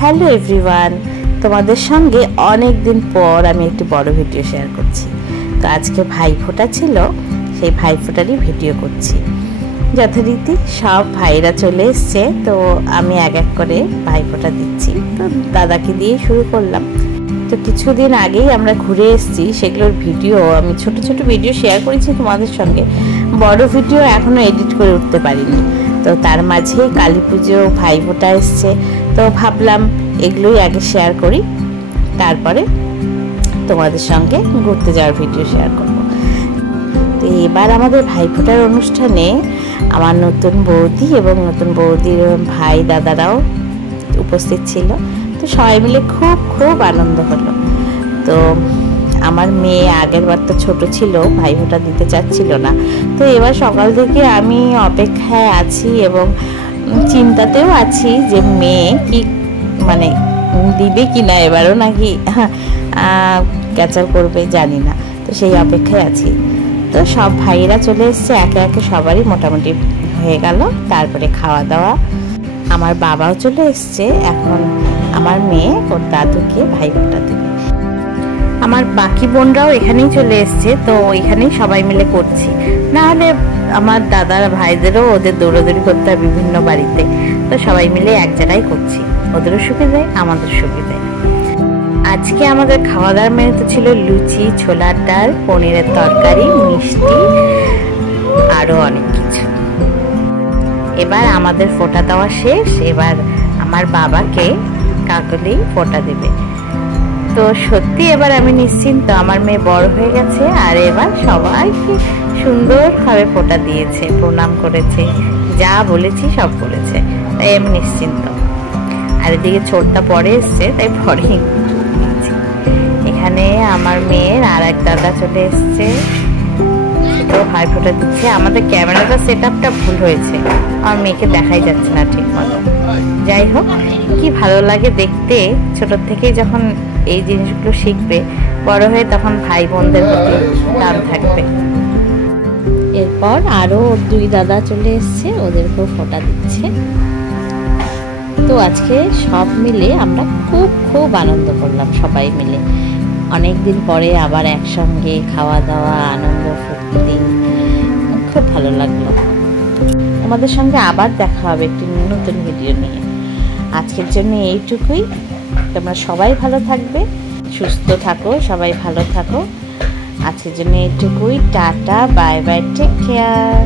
Hello everyone, তোমাদের সঙ্গে অনেক দিন পর আমি একটি বড় ভিডিও শেয়ার করছি। তো আজকে ভাইফোঁটা ছিল, সেই ভাইফোঁটারই ভিডিও করছি। যথারীতি সব ভাইরা চলে এসছে, তো আমি এক এক করে ভাইফোঁটা দিচ্ছি। তো দাদাকে দিয়ে শুরু করলাম। তো কিছুদিন আগেই আমরা ঘুরে এসেছি, সেগুলোর ভিডিও আমি ছোট ছোট ভিডিও শেয়ার করেছি তোমাদের সঙ্গে। বড় ভিডিও এখনও এডিট করে উঠতে পারিনি। তো তার মাঝে কালী পুজো, ভাইফোঁটা এসছে, তো ভাবলাম এগুলোই আগে শেয়ার করি, তারপরে তোমাদের সঙ্গে ঘুরতে যাওয়ার ভিডিও শেয়ার করব। তো এবার আমাদের ভাইফোঁটার অনুষ্ঠানে আমার নতুন বৌদি এবং নতুন বৌদির ভাই দাদারাও উপস্থিত ছিল। তো সবাই মিলে খুব খুব আনন্দ হলো। তো আমার মেয়ে আগের বার তো ছোট ছিল, ভাইফোঁটা দিতে চাচ্ছিল না। তো এবার সকাল থেকে আমি অপেক্ষায় আছি এবং চিন্তাতেও আছি যে মেয়ে কি মানে দিবে কি না, এবারও নাকি ক্যাচার করবে জানি না। তো সেই অপেক্ষায় আছি। তো সব ভাইয়েরা চলে এসছে, একে একে সবারই মোটামুটি হয়ে গেল। তারপরে খাওয়া দাওয়া, আমার বাবাও চলে এসছে। এখন আমার মেয়ে ওর দাদুকে ভাইফোঁটা দেবে। আমার বাকি বোনরাও এখানেই চলে এসছে, তো এখানেই সবাই মিলে করছি। নাহলে আমার দাদার ভাইদেরও ওদের দৌড়াদৌড়ি করতে হয় বিভিন্ন বাড়িতে। তো সবাই মিলে এক জায়গায় করছি, ওদেরও সুবিধে আমাদের সুবিধে। আজকে আমাদের খাওয়া দাওয়ার মেনুতে ছিল লুচি, ছোলার ডাল, পনিরের তরকারি, মিষ্টি, আরও অনেক কিছু। এবার আমাদের ফোঁটা দেওয়া শেষ। এবার আমার বাবাকে কাকলি ফোঁটা দেবে। তো সত্যি এবার আমি নিশ্চিন্ত, আমার মেয়ে বড় হয়ে গেছে আর এবার সবাইকে সুন্দরভাবে ফোঁটা দিয়েছে, প্রণাম করেছে, যা বলেছি সব করেছে, তাই আমি নিশ্চিন্ত। আর এদিকে ছোটটা পরে এসছে, তাই পরেই এখানে আমার মেয়ের আর এক দাদা চলে এসছে, তো ভাইফোঁটা দিচ্ছে। আমাদের ক্যামেরাটা সেট আপটা ভুল হয়েছে, আমার মেয়েকে দেখাই যাচ্ছে না ঠিক মতো। যাই হোক, কি ভালো লাগে দেখতে। ছোটোর থেকেই যখন এই জিনিসগুলো শিখবে, বড় হয়ে তখন ভাই বোনদের প্রতি টান থাকবে। এরপর আরও দুই দাদা চলে এসছে, ওদেরকেও ফোঁটা দিচ্ছে। তো আজকে সব মিলে আমরা খুব খুব আনন্দ করলাম, সবাই মিলে। অনেক দিন পরে আবার একসঙ্গে খাওয়া দাওয়া, আনন্দ ফুর্তি, খুব ভালো লাগলো। আমাদের সঙ্গে আবার দেখা হবে একটি নতুন ভিডিও নিয়ে। আজকের জন্য এইটুকুই। তোমরা সবাই ভালো থাকবে, সুস্থ থাকো, সবাই ভালো থাকো। আজকের জন্য এইটুকুই। Tata, bye bye, take care.